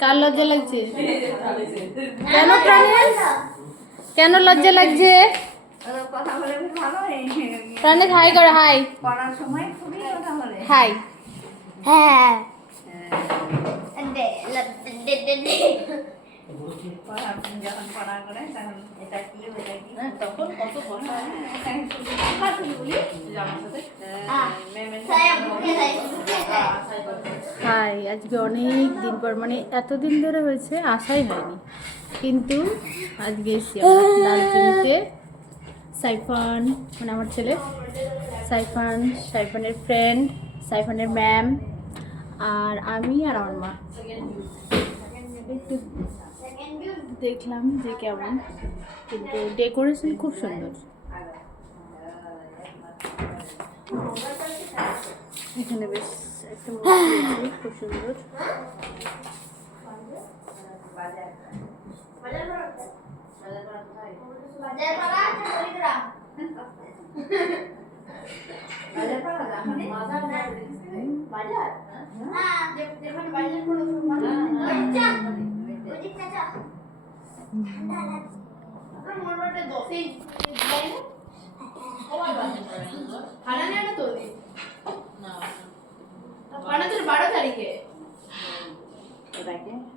কার লজ্জা লাগছে? কেন প্রাণেশ কেন লজ্জা লাগছে? প্রাণেশ হাই করো হাই। পড়ার সময় খুবই কথা বলে হাই। হ্যাঁ। পড়া যখন পড়া করে তখন এটা কি ওটা কি তখন কত কথা হাই আজকে অনেক দিন পর মানে এতদিন ধরে হয়েছে, আশাই হয়নি। কিন্তু আজকে এসছি আমরা দার্জিলিংতে সাইফান মানে আমার ছেলে। সাইফান, সাইফানের ফ্রেন্ড সাইফানের ম্যাম আর আমি আর আমার মা। একটু দেখলাম যে কেমন। কিন্তু ডেকোরেশন খুব সুন্দর। এখানে বেশ একটা হ্যাঁ। খুব সুন্দর। দশে करेंगे। बताइए।